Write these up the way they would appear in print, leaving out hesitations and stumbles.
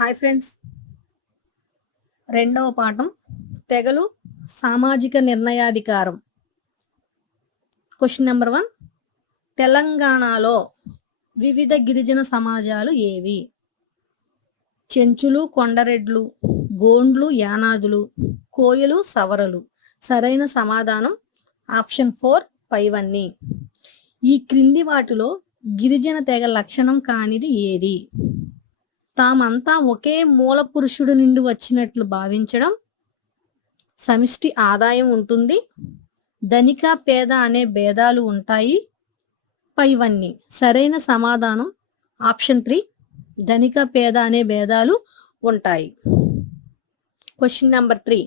Hi friends, రెండవ పాఠం తెగలు సామాజిక నిర్ణయాధికారం. Question number 1. తెలంగాణలో వివిధ గిరిజన సమాజాలు ఏవి? చెంచులు, కొండరెడ్లు, గోండ్లు, యానాదులు, కోయలు, సవరలు. సరైన సమాధానం ఆప్షన్ 4 పైవన్నీ. ఈ క్రింది వాటిలో గిరిజన తెగ లక్షణం కానిది ఏది? తామంతా ఒకే మూల పురుషుడు నుండి వచ్చినట్లు భావించడం, సమిష్టి ఆదాయం ఉంటుంది, ధనిక పేద అనే భేదాలు ఉంటాయి, పైవన్నీ. సరైన సమాధానం ఆప్షన్ 3 ధనిక పేద అనే భేదాలు ఉంటాయి. Question number 3.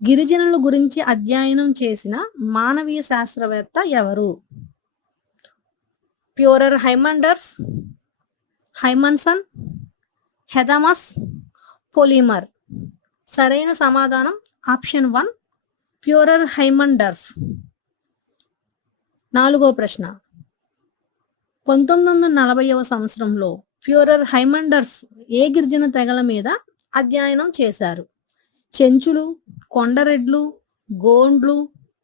గిరిజనుల గురించి అధ్యయనం చేసిన మానవీయ శాస్త్రవేత్త ఎవరు? ప్యూరర్ హైమండర్ఫ్, హైమన్సన్, హెదమస్, పొలిమర్. సరైన సమాధానం ఆప్షన్ 1 ప్యూరర్ హైమండర్ఫ్. 4వ ప్రశ్న. 1940వ సంవత్సరంలో ప్యూరర్ హైమండర్ఫ్ ఏ గిరిజన తెగల మీద అధ్యయనం చేశారు? చెంచులు, కొండరెడ్లు, గోండ్లు,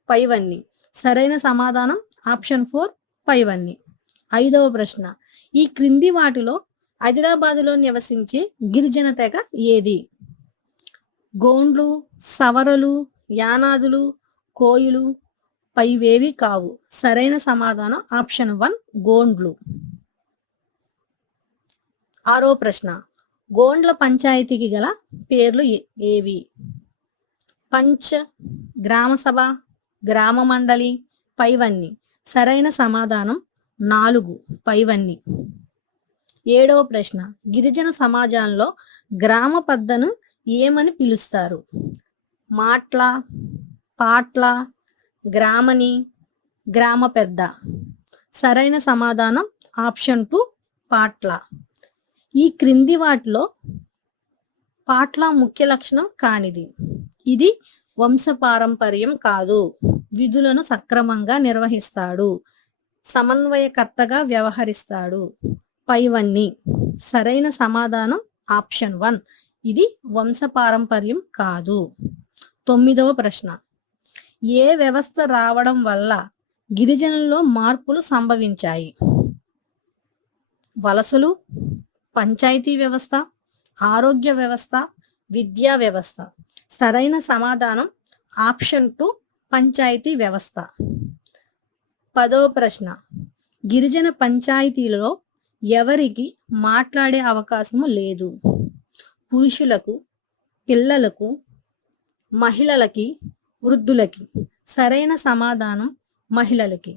పైవన్నీ. సరైన సమాధానం ఆప్షన్ 4 పైవన్నీ. 5వ ప్రశ్న. ఈ క్రింది వాటిలో హైదరాబాదులో నివసించే గిరిజన తెగ ఏది? గోండ్లు, సవరలు, యానాదులు, కోయులు, పైవేవి కావు. సరైన సమాధానం ఆప్షన్ 1 గోండ్లు. 6వ ప్రశ్న. గోండ్ల పంచాయతీకి గల పేర్లు ఏవి? పంచ్, గ్రామ సభ, గ్రామ మండలి, పైవన్నీ. సరైన సమాధానం 4 పైవన్నీ. 7వ ప్రశ్న. గిరిజన సమాజంలో గ్రామ పెద్దను ఏమని పిలుస్తారు? మాట్ల, పాట్ల, గ్రామని, గ్రామ పెద్ద. సరైన సమాధానం ఆప్షన్ 2 పాట్ల. ఈ క్రింది వాటిలో పాట్ల ముఖ్య లక్షణం కానిది? ఇది వంశపారంపర్యం కాదు, విధులను సక్రమంగా నిర్వహిస్తాడు, సమన్వయకర్తగా వ్యవహరిస్తాడు, పైవన్నీ. సరైన సమాధానం ఆప్షన్ 1 ఇది వంశపారంపర్యం కాదు. 9వ ప్రశ్న. ఏ వ్యవస్థ రావడం వల్ల గిరిజనుల్లో మార్పులు సంభవించాయి? వలసలు, పంచాయతీ వ్యవస్థ, ఆరోగ్య వ్యవస్థ, విద్యా వ్యవస్థ. సరైన సమాధానం ఆప్షన్ 2 పంచాయతీ వ్యవస్థ. 10వ ప్రశ్న. గిరిజన పంచాయతీలలో ఎవరికి మాట్లాడే అవకాశము లేదు? పురుషులకు, పిల్లలకు, మహిళలకి, వృద్ధులకి. సరైన సమాధానం మహిళలకి.